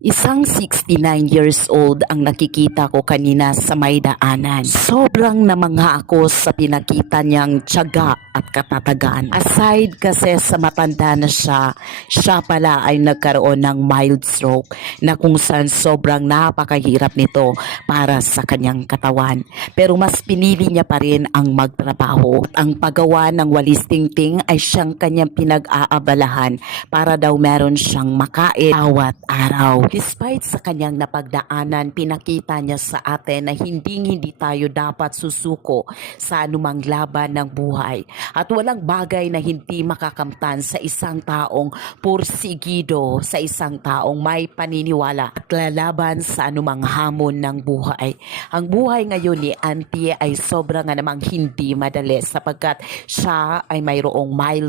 Isang 69 years old ang nakikita ko kanina sa may daanan. Sobrang namangha ako sa pinakita niyang tiyaga at katatagan. Aside kasi sa matanda na siya pala ay nagkaroon ng mild stroke na kung saan sobrang napakahirap nito para sa kanyang katawan. Pero mas pinili niya pa rin ang magtrabaho. At ang paggawa ng walis tingting ay siyang kanyang pinag-aabalahan para daw meron siyang makain bawat araw. Despite sa kanyang napagdaanan, pinakita niya sa atin na hindi tayo dapat susuko sa anumang laban ng buhay. At walang bagay na hindi makakamtan sa isang taong pursigido, sa isang taong may paniniwala at lalaban sa anumang hamon ng buhay. Ang buhay ngayon ni Auntie ay sobrang namang hindi madali sapagkat siya ay mayroong mild